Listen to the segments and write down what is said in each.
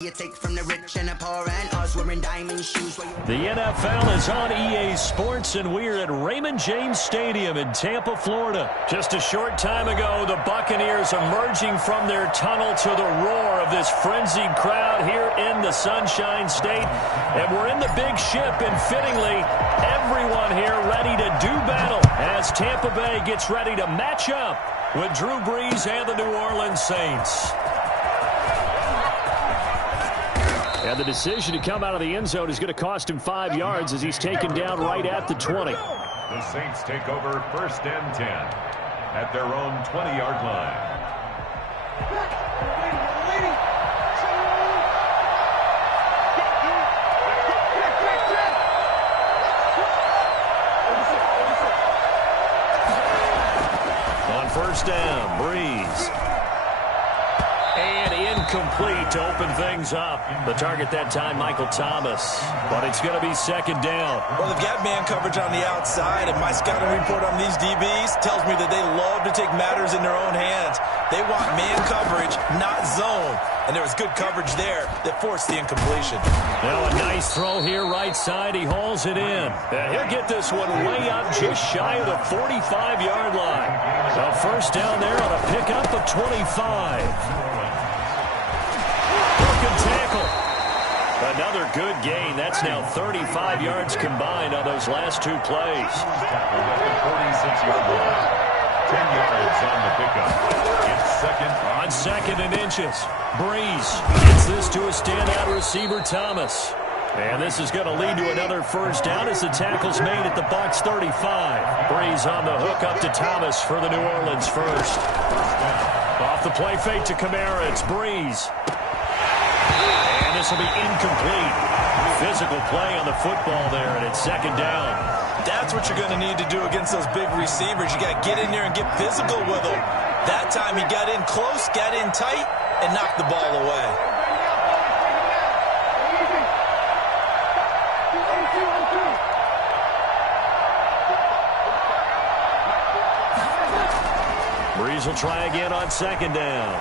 You take from the rich and the poor and us wearing diamond shoes. The NFL is on EA Sports, and we're at Raymond James Stadium in Tampa, Florida. Just a short time ago, the Buccaneers emerging from their tunnel to the roar of this frenzied crowd here in the Sunshine State. And we're in the big ship, and fittingly, everyone here ready to do battle as Tampa Bay gets ready to match up with Drew Brees and the New Orleans Saints. And the decision to come out of the end zone is going to cost him 5 yards as he's taken down right at the 20. The Saints take over 1st and 10 at their own 20-yard line. On 1st down, Brees. And incomplete to open things up. The target that time, Michael Thomas. But it's going to be 2nd down. Well, they've got man coverage on the outside, and my scouting report on these DBs tells me that they love to take matters in their own hands. They want man coverage, not zone. And there was good coverage there that forced the incompletion. Now a nice throw here right side. He hauls it in. And he'll get this one way up just shy of the 45-yard line. A 1st down there on a pickup of 25. Tackle. Another good gain. That's now 35 yards combined on those last 2 plays. 46-yard line. 10 yards on the pickup. It's 2nd. On 2nd and inches. Brees gets this to a standout receiver, Thomas. And this is going to lead to another 1st down as the tackle's made at the Bucs 35. Brees on the hook up to Thomas for the New Orleans 1st. Off the play fake to Kamara. It's Brees. And this will be incomplete. Physical play on the football there, and it's 2nd down. That's what you're going to need to do against those big receivers. You got to get in there and get physical with them. That time he got in close, got in tight, and knocked the ball away. Brees will try again on 2nd down.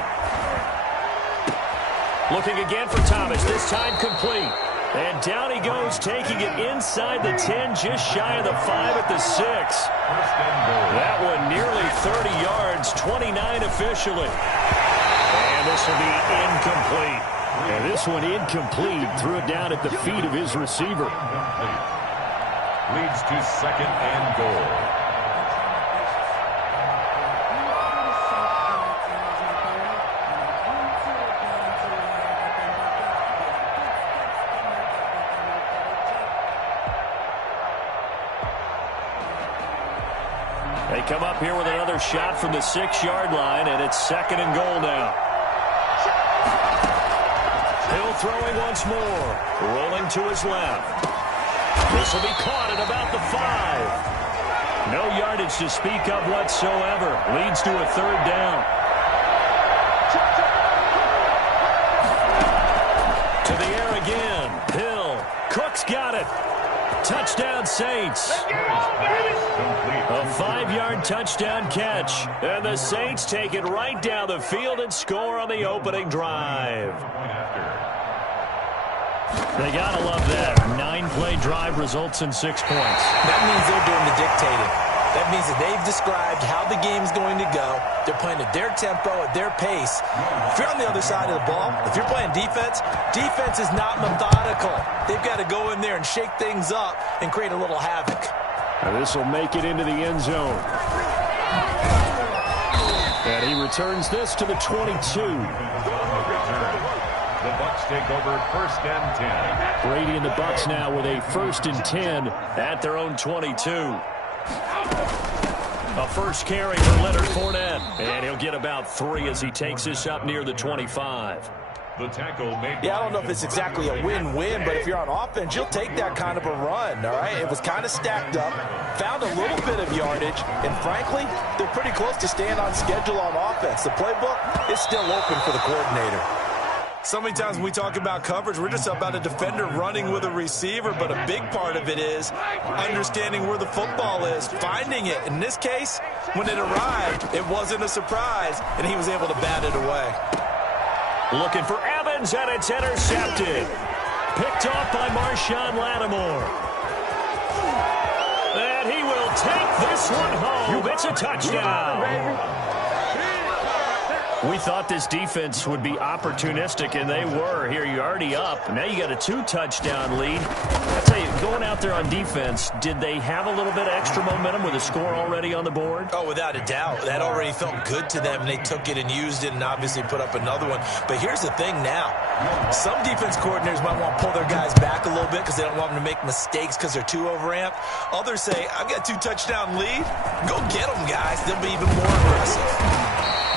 Looking again for Thomas, this time complete. And down he goes, taking it inside the 10, just shy of the 5 at the 6. That one nearly 30 yards, 29 officially. And this will be incomplete. And this one incomplete, threw it down at the feet of his receiver. Leads to 2nd and goal. They come up here with another shot from the 6-yard line, and it's 2nd and goal now. Hill throwing once more, rolling to his left. This will be caught at about the 5. No yardage to speak of whatsoever. Leads to a 3rd down. To the air again. Hill. Cook's got it. Touchdown, Saints. A 5-yard touchdown catch. And the Saints take it right down the field and score on the opening drive. They gotta love that. 9-play drive results in 6 points. That means they're doing the dictating. That means that they've described how the game's going to go. They're playing at their tempo, at their pace. If you're on the other side of the ball, if you're playing defense, defense is not methodical. They've got to go in there and shake things up and create a little havoc. And this will make it into the end zone. And he returns this to the 22. The Bucs take over 1st and 10. Brady and the Bucs now with a 1st and 10 at their own 22. A 1st carry for Leonard Fournette. And he'll get about 3 as he takes this up near the 25. The tackle made. Yeah, I don't know if it's exactly a win-win, but if you're on offense, you'll take that kind of a run, all right? It was kind of stacked up, found a little bit of yardage, and frankly, they're pretty close to staying on schedule on offense. The playbook is still open for the coordinator. So many times when we talk about coverage, we're just about a defender running with a receiver, but a big part of it is understanding where the football is, finding it. In this case, when it arrived, it wasn't a surprise, and he was able to bat it away. Looking for Evans. Evans, and it's intercepted. Picked off by Marshawn Lattimore. And he will take this one home. It's a touchdown. We thought this defense would be opportunistic, and they were. Here, you're already up. Now you got a 2-touchdown lead. I'll tell you, going out there on defense, did they have a little bit of extra momentum with a score already on the board? Oh, without a doubt. That already felt good to them, and they took it and used it and obviously put up another one. But here's the thing now. Some defense coordinators might want to pull their guys back a little bit because they don't want them to make mistakes because they're too overamped. Others say, I've got a 2-touchdown lead. Go get them, guys. They'll be even more aggressive.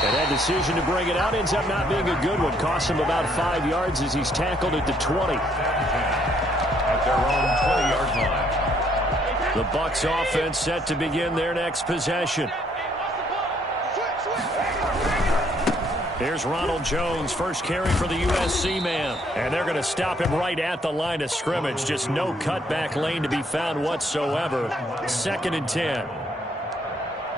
And that decision to bring it out ends up not being a good one. Costs him about 5 yards as he's tackled at the 20. At their own 20-yard line. The Bucs offense set to begin their next possession. Here's Ronald Jones, first carry for the USC man. And they're going to stop him right at the line of scrimmage. Just no cutback lane to be found whatsoever. 2nd and 10.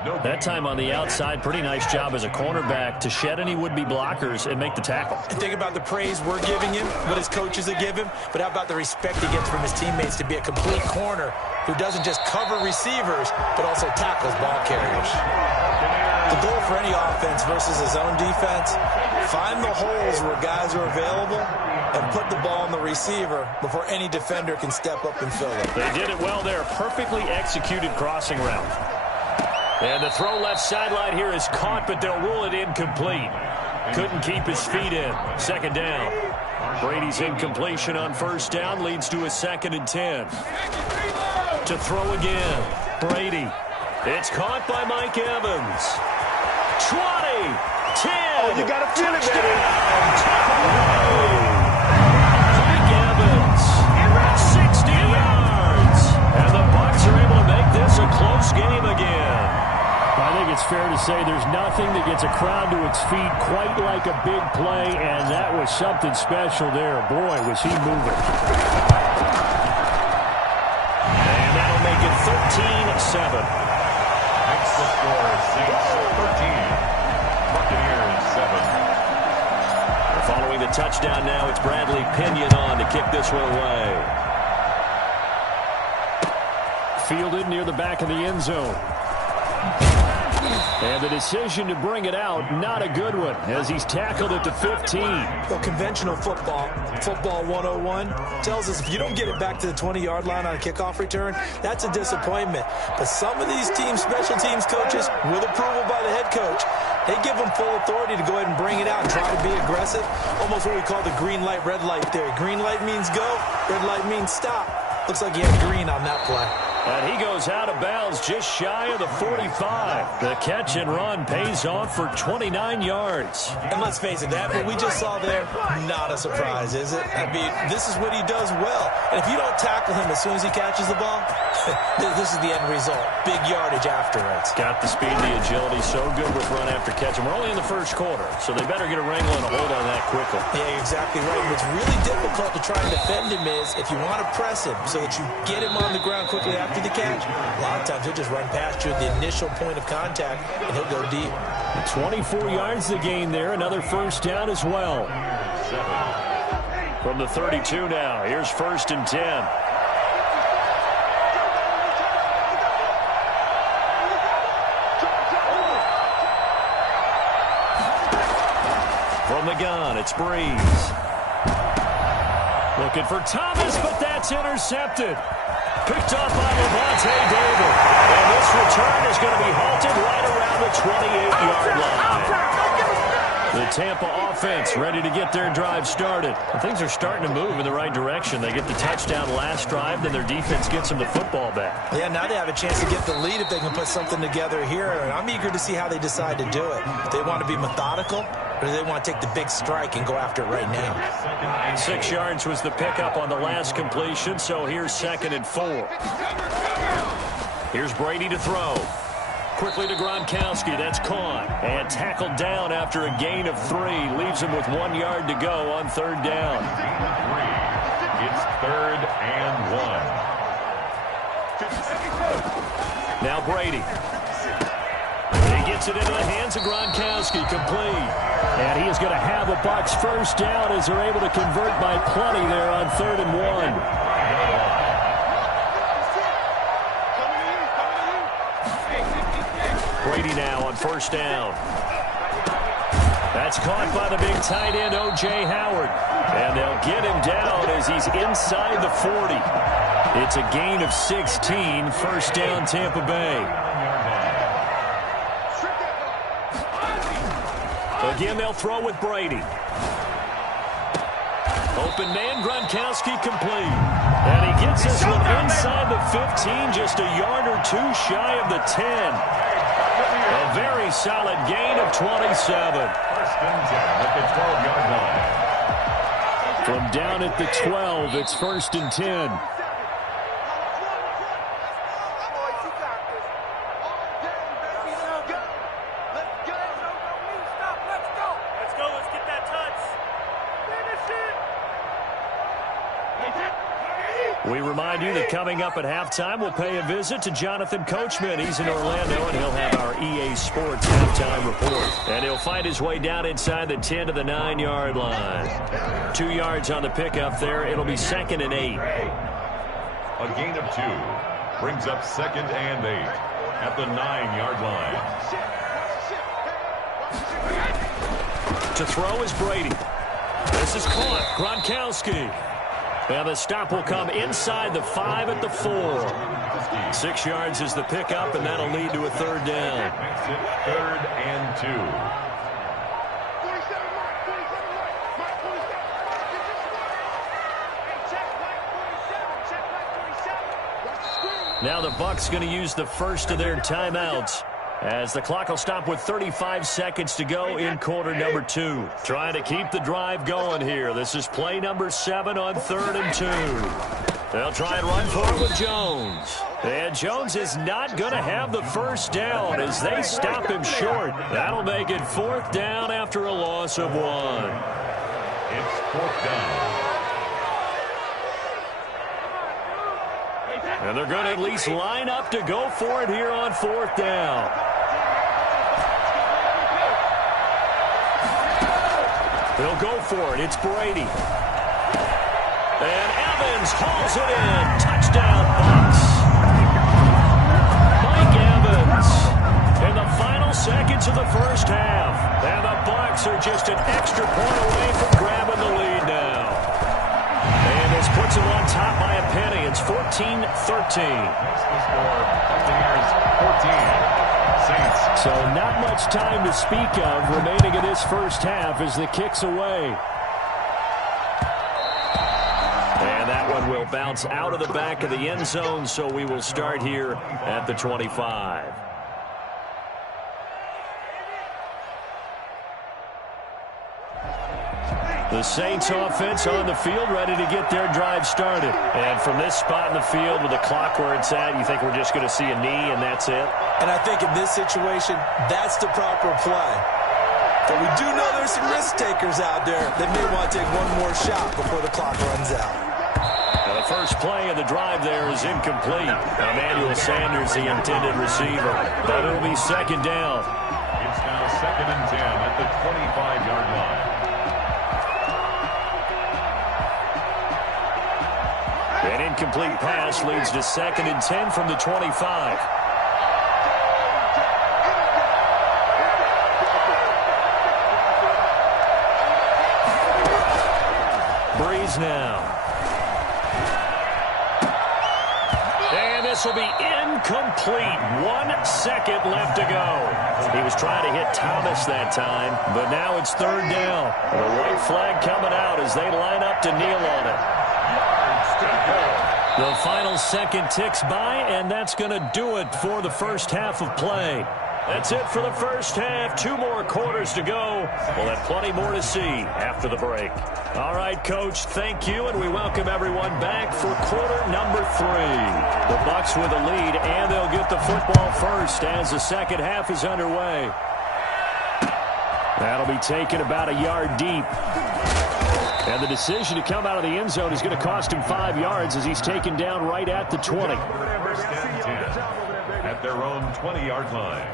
That time on the outside, pretty nice job as a cornerback to shed any would-be blockers and make the tackle. And think about the praise we're giving him, what his coaches are giving him, but how about the respect he gets from his teammates to be a complete corner who doesn't just cover receivers, but also tackles ball carriers. The goal for any offense versus his own defense, find the holes where guys are available and put the ball on the receiver before any defender can step up and fill it. They did it well there. Perfectly executed crossing route. And the throw left sideline here is caught, but they'll rule it incomplete. Couldn't keep his feet in. 2nd down. Brady's incompletion on 1st down leads to a 2nd and 10. To throw again. Brady. It's caught by Mike Evans. 20, 10. Oh, you got to feel it, baby. Mike Evans. 60 yards. And the Bucs are able to make this a close game again. I think it's fair to say there's nothing that gets a crowd to its feet quite like a big play, and that was something special there. Boy, was he moving. And that'll make it 13-7. Makes the score Saints 13, Buccaneers 7. Following the touchdown now, it's Bradley Pinion on to kick this one away. Fielded near the back of the end zone. And the decision to bring it out, not a good one, as he's tackled at the 15. Well, conventional football 101, tells us if you don't get it back to the 20-yard line on a kickoff return, that's a disappointment. But some of these teams, special teams coaches, with approval by the head coach, they give them full authority to go ahead and bring it out and try to be aggressive. Almost what we call the green light, red light theory. Green light means go, red light means stop. Looks like you had green on that play. And he goes out of bounds just shy of the 45. The catch and run pays off for 29 yards. And let's face it, that what we just saw there, not a surprise, is it? I mean, this is what he does well. And if you don't tackle him as soon as he catches the ball, this is the end result. Big yardage afterwards. Got the speed, the agility, so good with run after catch. And we're only in the 1st quarter, so they better get a wrangle and a hold on that quickly. Yeah, you're exactly right. What's really difficult to try and defend him is if you want to press him so that you get him on the ground quickly after the catch, a lot of times he'll just run past you at the initial point of contact, and he'll go deep. 24 yards to gain there. Another 1st down as well. From the 32 now, here's 1st and 10. From the gun, it's Breeze. Looking for Thomas, but that's intercepted. Picked up by Levante David. And this return is going to be halted right around the 28-yard line. The Tampa offense ready to get their drive started. And things are starting to move in the right direction. They get the touchdown last drive, then their defense gets them the football back. Yeah, now they have a chance to get the lead if they can put something together here. And I'm eager to see how they decide to do it. If they want to be methodical, or do they want to take the big strike and go after it right now? 6 yards was the pickup on the last completion, so here's 2nd and 4. Here's Brady to throw. Quickly to Gronkowski. That's caught. And tackled down after a gain of 3. Leaves him with 1 yard to go on 3rd down. It's 3rd and 1. Now Brady. He gets Gets it into the hands of Gronkowski, complete. And he is going to have a Bucs first down as they're able to convert by plenty there on 3rd and 1. Brady now on first down. That's caught by the big tight end, O.J. Howard. And they'll get him down as he's inside the 40. It's a gain of 16, first down Tampa Bay. Again, they'll throw with Brady. Open man, Gronkowski complete. And he gets this one inside the 15, just a yard or two shy of the 10. A very solid gain of 27. First and 10 at the 12-yard line. From down at the 12, it's first and 10. We remind you that coming up at halftime, we'll pay a visit to Jonathan Coachman. He's in Orlando, and he'll have our EA Sports halftime report. And he'll find his way down inside the 10 to the 9-yard line. 2 yards on the pickup there. It'll be 2nd and 8. A gain of 2 brings up 2nd and 8 at the 9-yard line. To throw is Brady. This is caught. Gronkowski. And the stop will come inside the 5 at the 4. 6 yards is the pickup, and that'll lead to a 3rd down. Makes it 3rd and 2. Now the Bucs going to use the first of their timeouts, as the clock will stop with 35 seconds to go in quarter number 2. Trying to keep the drive going here. This is play number 7 on 3rd and 2. They'll try and run for it with Jones. And Jones is not going to have the first down as they stop him short. That'll make it 4th down after a loss of 1. It's 4th down. And they're going to at least line up to go for it here on 4th down. They'll go for it. It's Brady. And Evans hauls it in. Touchdown, Bucs. Mike Evans in the final seconds of the first half. And the Bucs are just an extra point away from grabbing the lead now. And this puts them on top by a penny. It's 14-13. That's the score. Buccaneers 14. Saints. So not much time to speak of remaining in this first half as the kick's away. And that one will bounce out of the back of the end zone, so we will start here at the 25. The Saints offense on the field, ready to get their drive started. And from this spot in the field with the clock where it's at, you think we're just going to see a knee and that's it? And I think in this situation, that's the proper play. But we do know there's some risk takers out there that may want to take one more shot before the clock runs out. Now the first play of the drive there is incomplete. Emmanuel Sanders, the intended receiver. But it'll be 2nd down. It's now 2nd and 10 at the 25-yard line. An incomplete pass leads to 2nd and 10 from the 25. Breeze now. And this will be incomplete. 1 second left to go. He was trying to hit Thomas that time, but now it's 3rd down. The white flag coming out as they line up to kneel on it. The final second ticks by, and that's going to do it for the first half of play. That's it for the first half. 2 more quarters to go. We'll have plenty more to see after the break. All right, Coach, thank you, and we welcome everyone back for quarter number 3. The Bucs with a lead, and they'll get the football first as the second half is underway. That'll be taken about a yard deep. And the decision to come out of the end zone is going to cost him 5 yards as he's taken down right at the 20. First and 10 at their own 20-yard line.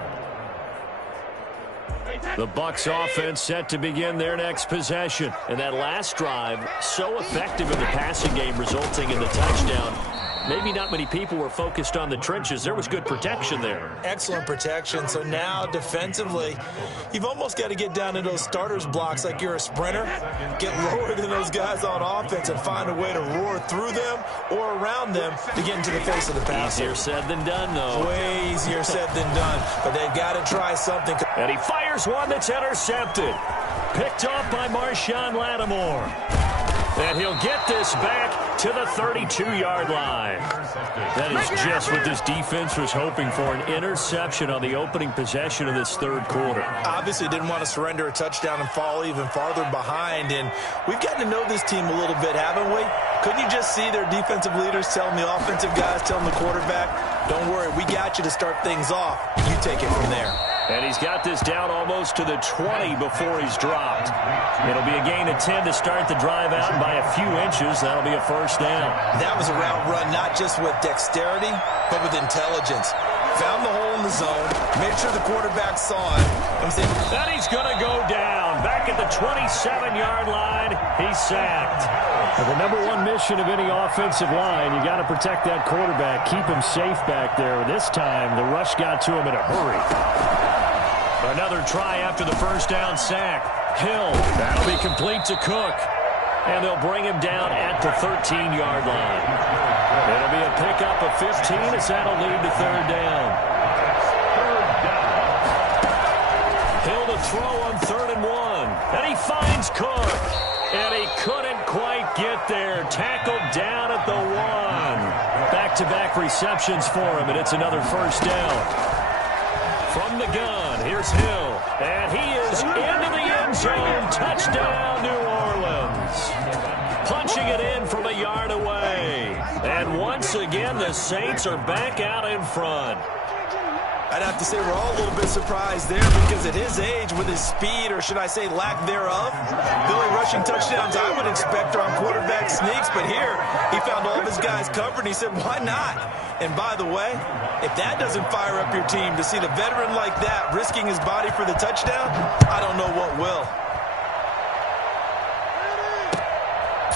The Bucs offense set to begin their next possession. And that last drive, so effective in the passing game, resulting in the touchdown. Maybe not many people were focused on the trenches. There was good protection there. Excellent protection. So now defensively, you've almost got to get down to those starters blocks like you're a sprinter. Get lower than those guys on offense and find a way to roar through them or around them to get into the face of the passer. Easier said than done, though. Way easier said than done. But they've got to try something. And he fires one that's intercepted. Picked off by Marshawn Lattimore. And he'll get this back to the 32-yard line. That is just what this defense was hoping for, an interception on the opening possession of this third quarter. Obviously didn't want to surrender a touchdown and fall even farther behind. And we've gotten to know this team a little bit, haven't we? Couldn't you just see their defensive leaders telling the offensive guys, telling the quarterback, don't worry, we got you to start things off. You take it from there. And he's got this down almost to the 20 before he's dropped. It'll be a gain of 10 to start the drive out, and by a few inches, that'll be a first down. That was a route run, not just with dexterity, but with intelligence. Found the hole in the zone, made sure the quarterback saw it. And he's going to go down. Back at the 27-yard line, he's sacked. Well, the number one mission of any offensive line, you got to protect that quarterback, keep him safe back there. This time, the rush got to him in a hurry. Another try after the first down sack. Hill, that'll be complete to Cook. And they'll bring him down at the 13-yard line. It'll be a pickup of 15 as that'll lead to third down. Hill to throw on 3rd and 1. And he finds Cook. And he couldn't quite get there. Tackled down at the 1. Back-to-back receptions for him, and it's another first down. From the gun, here's Hill. And he is into the end zone. Touchdown, New Orleans. Punching it in from a yard away. And once again, the Saints are back out in front. I'd have to say we're all a little bit surprised there because at his age, with his speed, or should I say lack thereof, the only rushing touchdowns I would expect are on quarterback sneaks. But here, he found all of his guys covered, and he said, why not? And by the way, if that doesn't fire up your team to see the veteran like that risking his body for the touchdown, I don't know what will.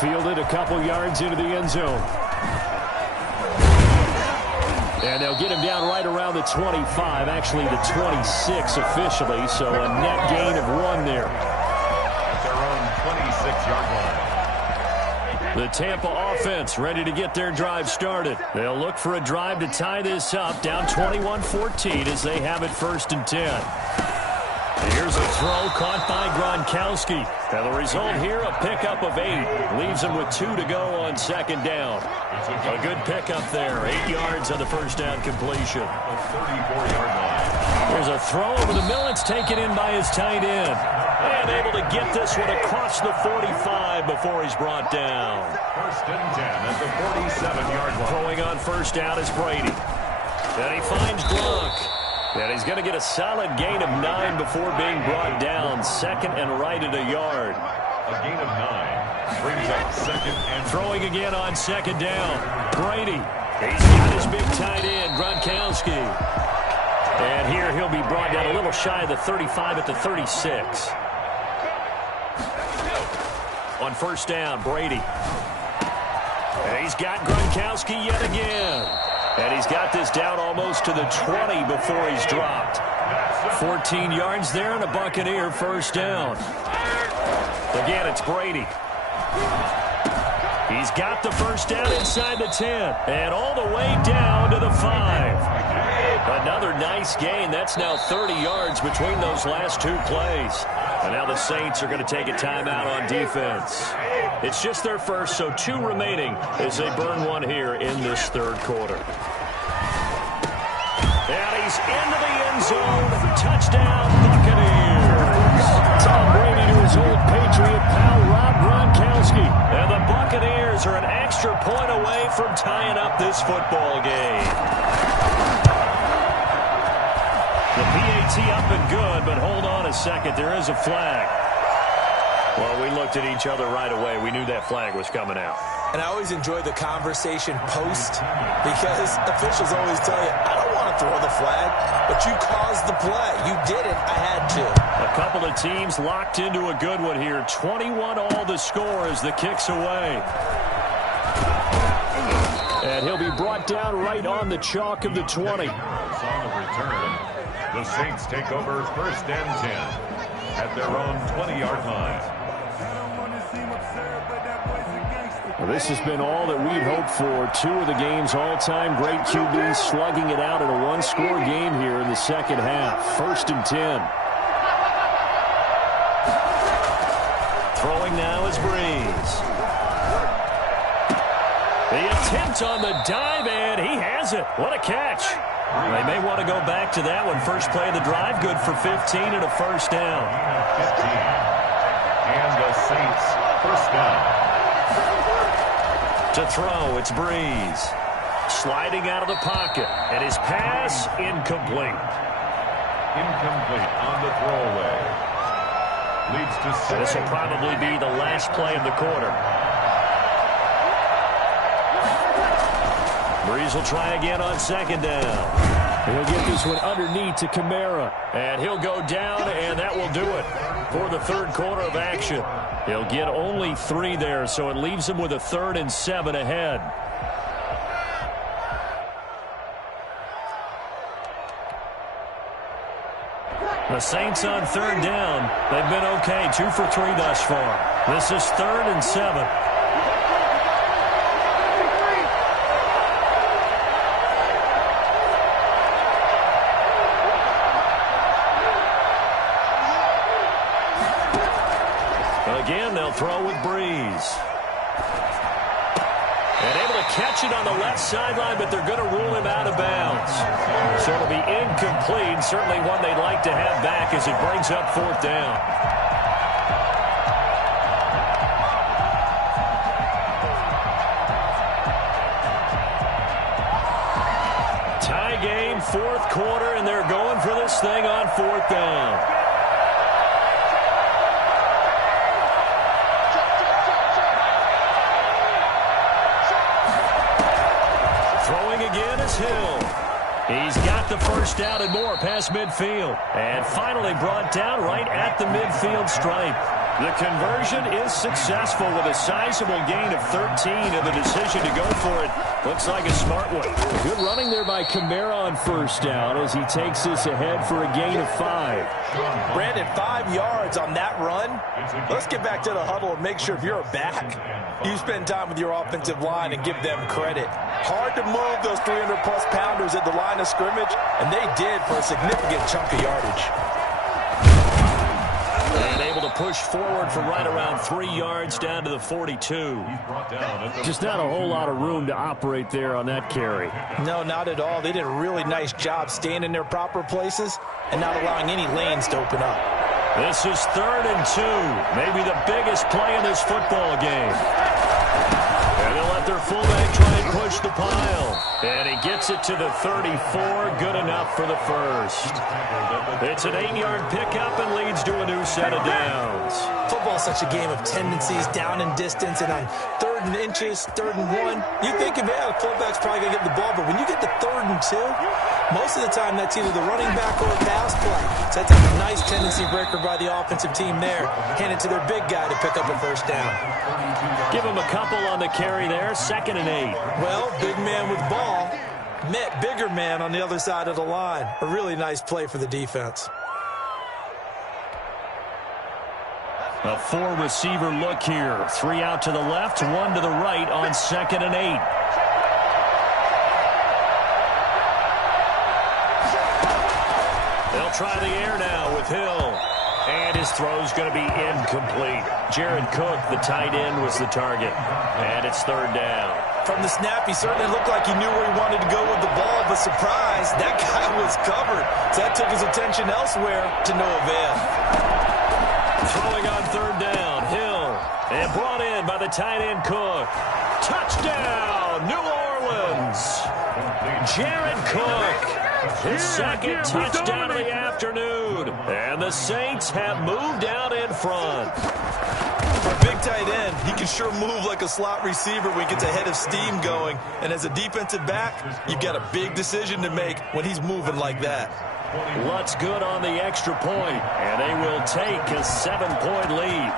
Fielded a couple yards into the end zone. And they'll get him down right around the 25, actually the 26 officially, so a net gain of 1 there. At their own 26-yard line. The Tampa offense ready to get their drive started. They'll look for a drive to tie this up, down 21-14 as they have it 1st and 10. Here's a throw caught by Gronkowski. And the result here, a pickup of 8. Leaves him with 2 to go on 2nd down. A good pickup there. 8 yards on the first down completion. 34-yard line. There's a throw over the middle. It's taken in by his tight end. And able to get this one across the 45 before he's brought down. 1st and 10 at the 47-yard line. Throwing on first down is Brady. And he finds Gronk. And he's going to get a solid gain of 9 before being brought down. 2nd and right at a yard. A gain of 9 brings up 2nd and... Throwing again on 2nd down. Brady. He's got his big tight end, Gronkowski. And here he'll be brought down a little shy of the 35 at the 36. On first down, Brady. And he's got Gronkowski yet again. And he's got this down almost to the 20 before he's dropped. 14 yards there and a Buccaneer first down. Again, it's Brady. He's got the first down inside the 10. And all the way down to the 5. Another nice gain. That's now 30 yards between those last 2 plays. And now the Saints are going to take a timeout on defense. It's just their first, so 2 remaining as they burn 1 here in this third quarter. And he's into the end zone. Touchdown, Buccaneers. Tom Brady to his old Patriot pal, Rob Gronkowski. And the Buccaneers are an extra point away from tying up this football game. The PAT up and good, but hold on a second. There is a flag. Well, we looked at each other right away. We knew that flag was coming out. And I always enjoy the conversation post because officials always tell you, I don't want want to throw the flag, but you caused the play. You did it. I had to. A couple of teams locked into a good one here. 21-all the score as the kick's away. And he'll be brought down right on the chalk of the 20. Song of return. The Saints take over 1st and 10 at their own 20-yard line. Well, this has been all that we'd hoped for. 2 of the game's all-time great QBs slugging it out in a one-score game here in the second half. 1st and 10. Throwing now is Breeze. The attempt on the dive, and he has it. What a catch. They may want to go back to that one. First play of the drive, good for 15 and a first down. 15. And the Saints, first down. To throw, it's Breeze. Sliding out of the pocket, and his pass incomplete. Incomplete on the throwaway. Leads to 6. This will probably be the last play of the quarter. Breeze will try again on second down. He'll get this one underneath to Kamara. And he'll go down, and that will do it for the third quarter of action. He'll get only 3 there, so it leaves him with a 3rd and 7 ahead. The Saints on 3rd down. They've been okay, 2 for 3 thus far. This is 3rd and 7. Again, they'll throw with Breeze. And able to catch it on the left sideline, but they're going to rule him out of bounds. So it'll be incomplete, certainly one they'd like to have back as it brings up 4th down. Tie game, 4th quarter, and they're going for this thing on 4th down. Hill. He's got the first down and more past midfield. And finally brought down right at the midfield stripe. The conversion is successful with a sizable gain of 13 and the decision to go for it. Looks like a smart one. Good running there by Kamara on first down as he takes this ahead for a gain of 5. Brandon, 5 yards on that run. Let's get back to the huddle and make sure if you're a back, you spend time with your offensive line and give them credit. Hard to move those 300-plus pounders at the line of scrimmage, and they did for a significant chunk of yardage. And able to push forward for right around 3 yards down to the 42. Just not a whole lot of room to operate there on that carry. No, not at all. They did a really nice job staying in their proper places and not allowing any lanes to open up. This is 3rd and 2. Maybe the biggest play in this football game. And they'll let their fullback try and push the pile. And he gets it to the 34. Good enough for the first. It's an 8-yard pickup and leads to a new set of downs. Football is such a game of tendencies, down in distance, and on 3rd and inches, 3rd and 1. You think, yeah, the fullback's probably going to get the ball, but when you get to 3rd and 2, most of the time that's either the running back or a pass play. So that's a nice tendency breaker by the offensive team there. Hand it to their big guy to pick up a first down. Give him a couple on the carry there. 2nd and 8. Well, big man with ball met bigger man on the other side of the line. A really nice play for the defense. A 4-receiver look here. 3 out to the left, 1 to the right on 2nd and 8. They'll try the air now with Hill. And his throw's going to be incomplete. Jared Cook, the tight end, was the target. And it's 3rd down. From the snap, he certainly looked like he knew where he wanted to go with the ball, but surprise, that guy was covered. So that took his attention elsewhere to no avail. Throwing on 3rd down, Hill. And brought in by the tight end Cook. Touchdown, New Orleans. Jared Cook. His 2nd touchdown of the afternoon. And the Saints have moved out in front. For a big tight end, he can sure move like a slot receiver when he gets a head of steam going. And as a defensive back, you've got a big decision to make when he's moving like that. What's good on the extra point, and they will take a 7-point lead.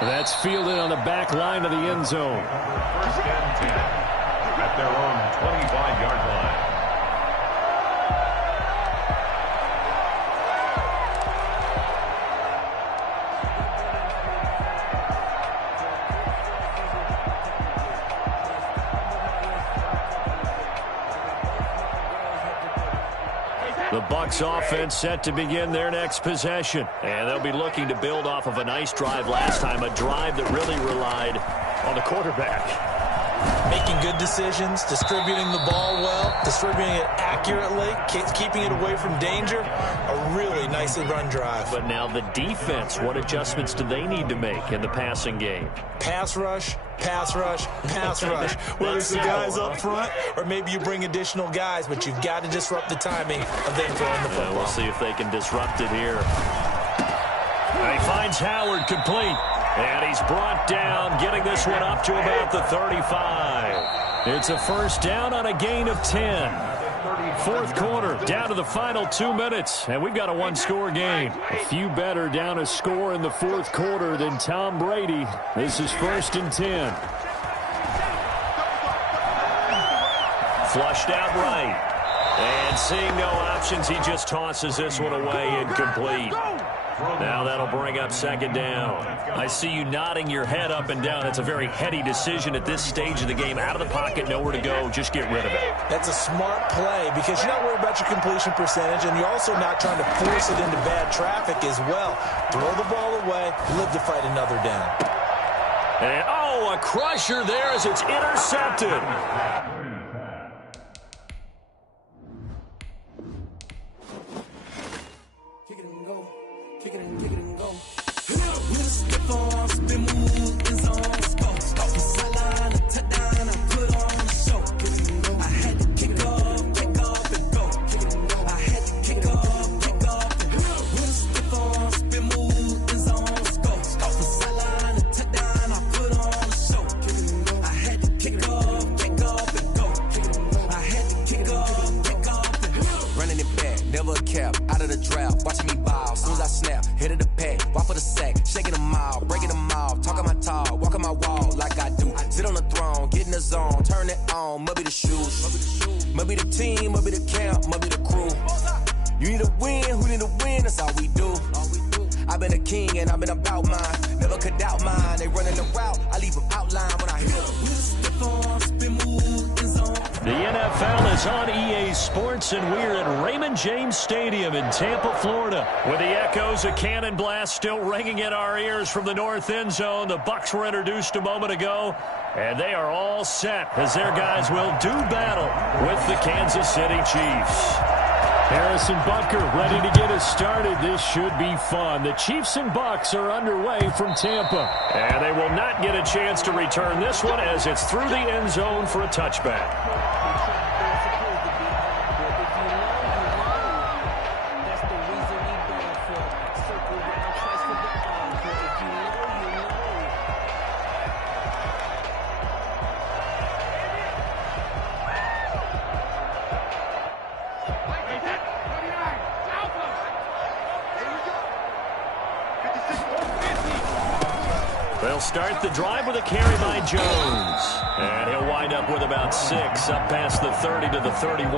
That's fielded on the back line of the end zone. First and 10 at their own 25-yard line. The Bucs offense set to begin their next possession. And they'll be looking to build off of a nice drive last time, a drive that really relied on the quarterback. Making good decisions, distributing the ball well, distributing it accurately, keeping it away from danger. A really nicely run drive. But now the defense, what adjustments do they need to make in the passing game? Pass rush, pass rush, pass rush. Whether it's the guys up front or maybe you bring additional guys, but you've got to disrupt the timing of them throwing the football. We'll see if they can disrupt it here. And he finds Howard complete. And he's brought down, getting this one up to about the 35. It's a first down on a gain of 10. Fourth quarter, down to the final 2 minutes, and we've got a one-score game. A few better down a score in the fourth quarter than Tom Brady. This is first and 10. Flushed out right. And seeing no options, he just tosses this one away incomplete. Now that'll bring up second down. I see you nodding your head up and down. That's a very heady decision at this stage of the game. Out of the pocket, nowhere to go. Just get rid of it. That's a smart play because you're not worried about your completion percentage, and you're also not trying to force it into bad traffic as well. Throw the ball away, live to fight another down. And, oh, a crusher there as it's intercepted. And we're at Raymond James Stadium in Tampa, Florida. With the echoes of cannon blast still ringing in our ears from the north end zone. The Bucs were introduced a moment ago, and they are all set as their guys will do battle with the Kansas City Chiefs. Harrison Butker ready to get us started. This should be fun. The Chiefs and Bucs are underway from Tampa. And they will not get a chance to return this one as it's through the end zone for a touchback. They'll start the drive with a carry by Jones. And he'll wind up with about 6 up past the 30 to the 31.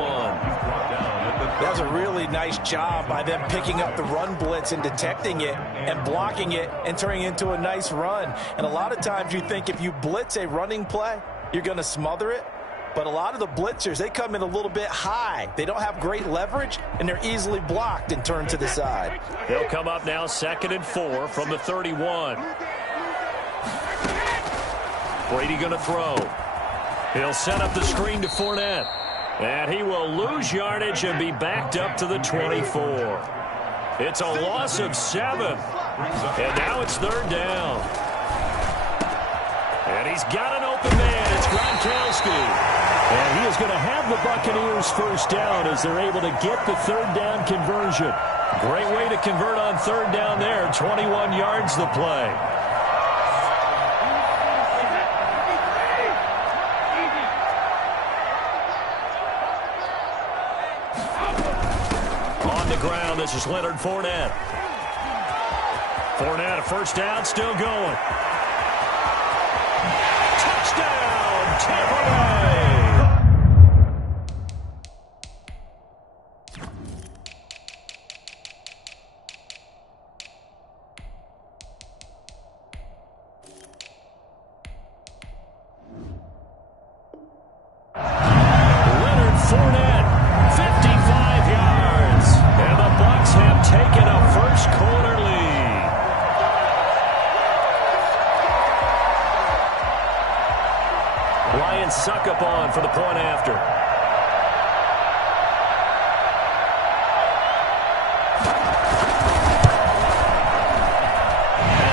That was a really nice job by them picking up the run blitz and detecting it and blocking it and turning it into a nice run. And a lot of times you think if you blitz a running play, you're going to smother it. But a lot of the blitzers, they come in a little bit high. They don't have great leverage, and they're easily blocked and turned to the side. They'll come up now 2nd and 4 from the 31. Brady going to throw. He'll set up the screen to Fournette. And he will lose yardage and be backed up to the 24. It's a loss of 7. And now it's 3rd down. And he's got an open open man. It's Gronkowski. And he is going to have the Buccaneers first down as they're able to get the third down conversion. Great way to convert on third down there. 21 yards the play. On the ground, this is Leonard Fournette. Fournette, a first down, still going. Touchdown, Tampa Bay! Leonard Fournette, 55 yards. And the Bucs have taken a first-quarter lead. Lions suck up on for the point after. And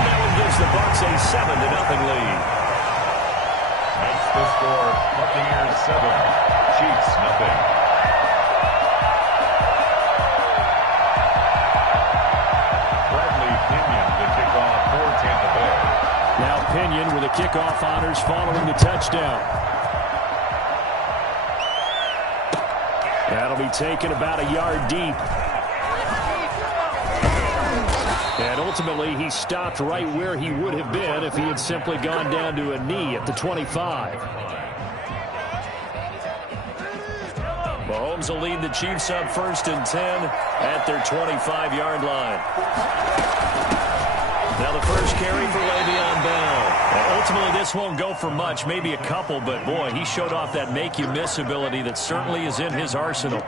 that one gives the Bucs a 7-0 lead. That's the score. Buccaneers 7, Chiefs nothing. Bradley Pinion to kick off for Tampa Bay. Now Pinion with the kickoff honors following the touchdown. That'll be taken about a yard deep. And ultimately, he stopped right where he would have been if he had simply gone down to a knee at the 25. Mahomes will lead the Chiefs up 1st and 10 at their 25-yard line. Now the first carry for Le'Veon Bell. And ultimately, this won't go for much, maybe a couple, but boy, he showed off that make-you-miss ability that certainly is in his arsenal.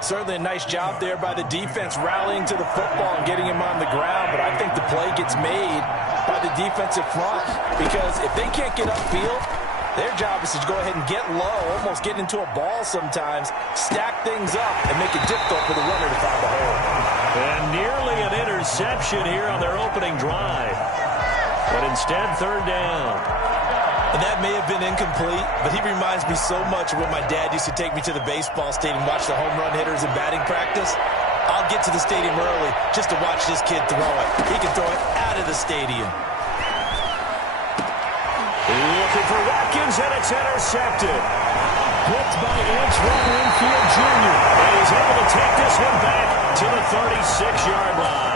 Certainly a nice job there by the defense rallying to the football and getting him on the ground, but I think the play gets made by the defensive front because if they can't get upfield, their job is to go ahead and get low, almost get into a ball sometimes, stack things up, and make it difficult for the runner to find the hole. And nearly an interception here on their opening drive. But instead, third down. And that may have been incomplete, but he reminds me so much of when my dad used to take me to the baseball stadium, watch the home run hitters in batting practice. I'll get to the stadium early just to watch this kid throw it. He can throw it out of the stadium. Looking for Watkins, and it's intercepted. Blocked by Antoine Winfield Jr. And he's able to take this one back to the 36-yard line.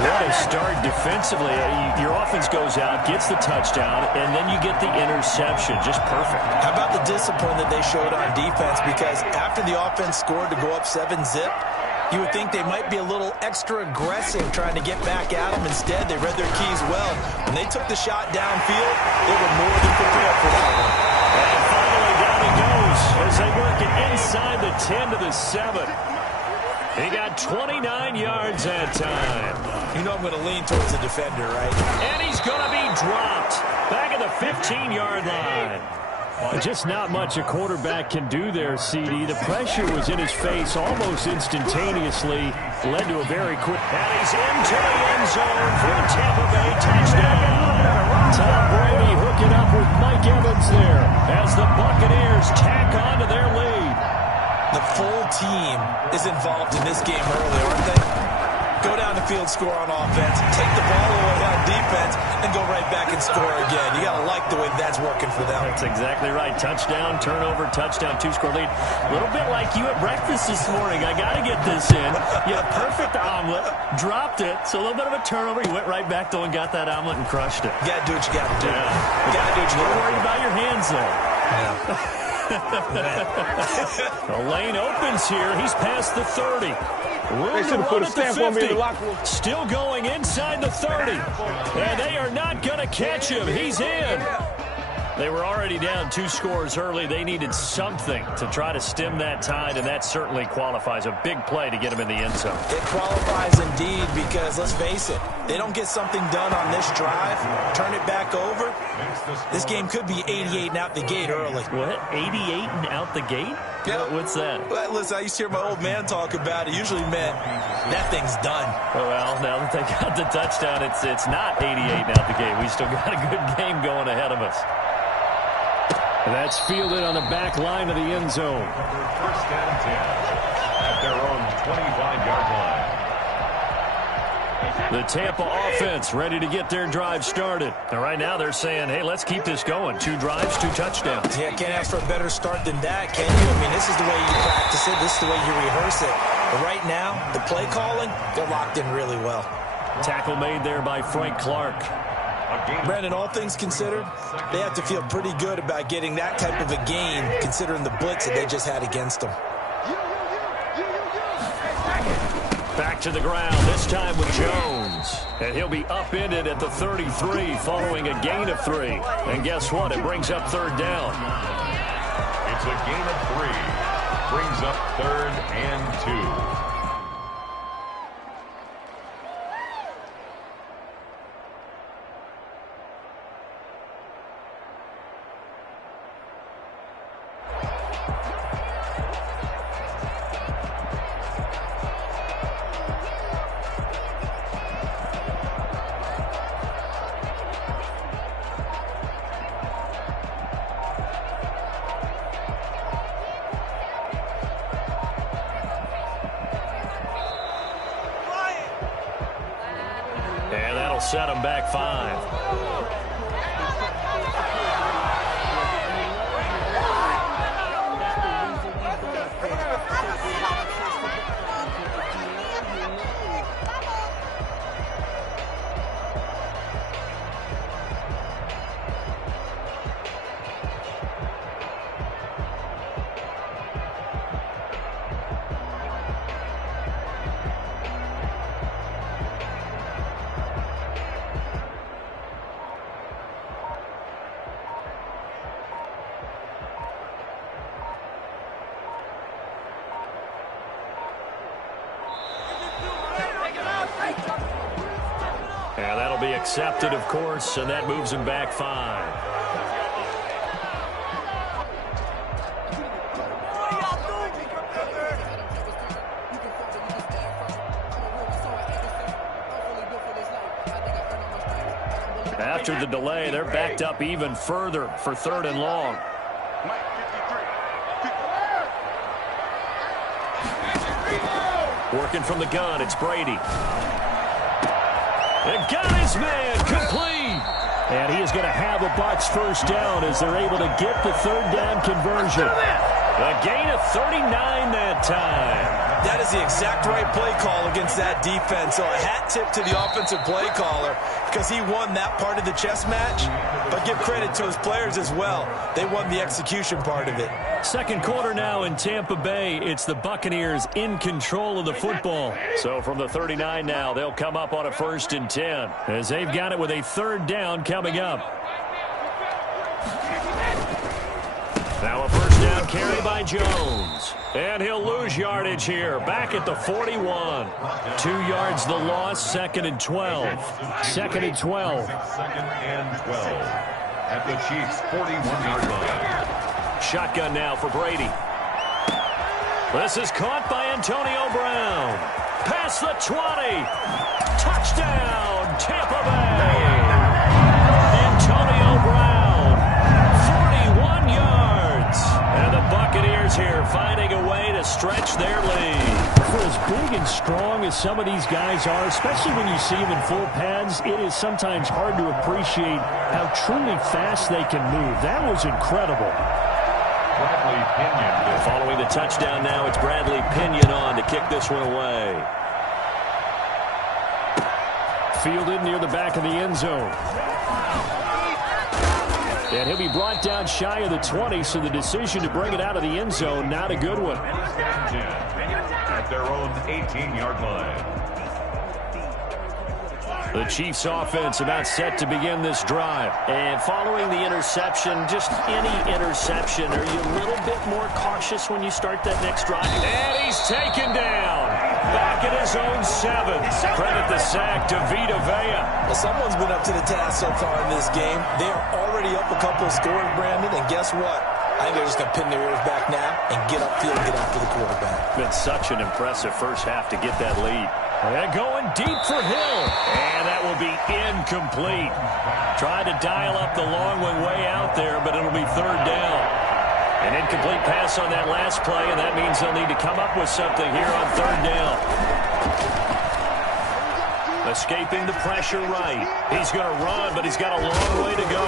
What a start defensively. Your offense goes out, gets the touchdown, and then you get the interception. Just perfect. How about the discipline that they showed on defense? Because after the offense scored to go up 7-zip, you would think they might be a little extra aggressive trying to get back at them. Instead, they read their keys well. When they took the shot downfield, they were more than prepared for that one. And finally, down he goes as they work it inside the 10 to the 7. He got 29 yards that time. You know I'm going to lean towards the defender, right? And he's going to be dropped back at the 15-yard line. Just not much a quarterback can do there, CD. The pressure was in his face almost instantaneously. Led to a very quick... And he's into the end zone for a Tampa Bay touchdown. Tom Brady hooking up with Mike Evans there as the Buccaneers tack on to their lead. The full team is involved in this game early, aren't they? Go down the field, score on offense, take the ball away on defense, and go right back and score again. You got to like the way that's working for them. That's exactly right. Touchdown, turnover, touchdown, 2-score lead. A little bit like you at breakfast this morning. I got to get this in. You had a perfect omelet, dropped it, so a little bit of a turnover. You went right back, though, and got that omelet and crushed it. You got to do what you got to do. Yeah. You got to do what you got to do. Don't worry about your hands, though. Yeah. The lane opens here. He's past the 30. They should have put a stamp on me in the locker room. Still going inside the 30. And they are not going to catch him. He's in. They were already down 2 scores early. They needed something to try to stem that tide, and that certainly qualifies. A big play to get him in the end zone. It qualifies indeed because, let's face it, they don't get something done on this drive, turn it back over, this game could be 88 and out the gate early. What? 88 and out the gate? Yeah. What's that? Well, listen, I used to hear my old man talk about it. Usually meant that thing's done. Well, now that they got the touchdown, it's not 88 now the game. We still got a good game going ahead of us. That's fielded on the back line of the end zone. First and 10 at their own 25-yard line. The Tampa offense ready to get their drive started. And right now they're saying, hey, let's keep this going. 2 drives, 2 touchdowns. Yeah, can't ask for a better start than that, can you? I mean, this is the way you practice it. This is the way you rehearse it. But right now, the play calling, they're locked in really well. Tackle made there by Frank Clark. Brandon, all things considered, they have to feel pretty good about getting that type of a gain, considering the blitz that they just had against them. Back to the ground, this time with Jones. And he'll be upended at the 33 following a gain of 3. And guess what? It brings up 3rd down. It's a gain of 3. Brings up 3rd and 2. And that'll set them back 5. And that'll be accepted, of course, and that moves him back 5. After the delay, they're backed up even further for 3rd and long. Working from the gun, it's Brady. And got his man complete. And he is going to have a Bucs first down as they're able to get the 3rd down conversion. A gain of 39 that time. That is the exact right play call against that defense. So a hat tip to the offensive play caller because he won that part of the chess match. But give credit to his players as well. They won the execution part of it. Second quarter now in Tampa Bay. It's the Buccaneers in control of the football. So from the 39 now, they'll come up on a 1st and 10 as they've got it with a 3rd down coming up. Now a first down carry by Jones. And he'll lose yardage here. Back at the 41. 2 yards the loss. 2nd and 12. 2nd and 12. 2nd and 12 at the Chiefs' 41-yard line. Shotgun now for Brady. This is caught by Antonio Brown. Past the 20. Touchdown, Tampa Bay. Antonio Brown, 41 yards. And the Buccaneers here finding a way to stretch their lead. For as big and strong as some of these guys are, especially when you see them in full pads, it is sometimes hard to appreciate how truly fast they can move. That was incredible. Bradley Pinion. Following the touchdown now, it's Bradley Pinion on to kick this one away. Fielded near the back of the end zone. And he'll be brought down shy of the 20, so the decision to bring it out of the end zone, not a good one. At their own 18-yard line. The Chiefs offense about set to begin this drive. And following the interception, just any interception, are you a little bit more cautious when you start that next drive? And he's taken down. Back at his own 7. Credit the sack to Vita Vea. Well, someone's been up to the task so far in this game. They are already up a couple of scores, Brandon, and guess what? I think they're just going to pin their ears back now and get upfield and get after the quarterback. Been such an impressive first half to get that lead. And going deep for Hill. And that will be incomplete. Trying to dial up the long one way out there, but it'll be third down. An incomplete pass on that last play, and that means they'll need to come up with something here on third down. Escaping the pressure right. He's going to run, but he's got a long way to go.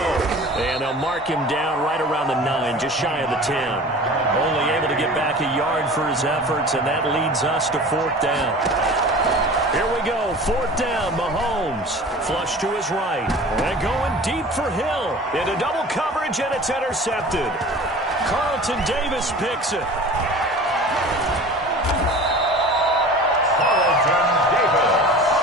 And they'll mark him down right around the 9, just shy of the 10. Only able to get back a yard for his efforts, and that leads us to fourth down. Here we go, fourth down, Mahomes. Flush to his right. And going deep for Hill. Into double coverage, and it's intercepted. Carlton Davis picks it.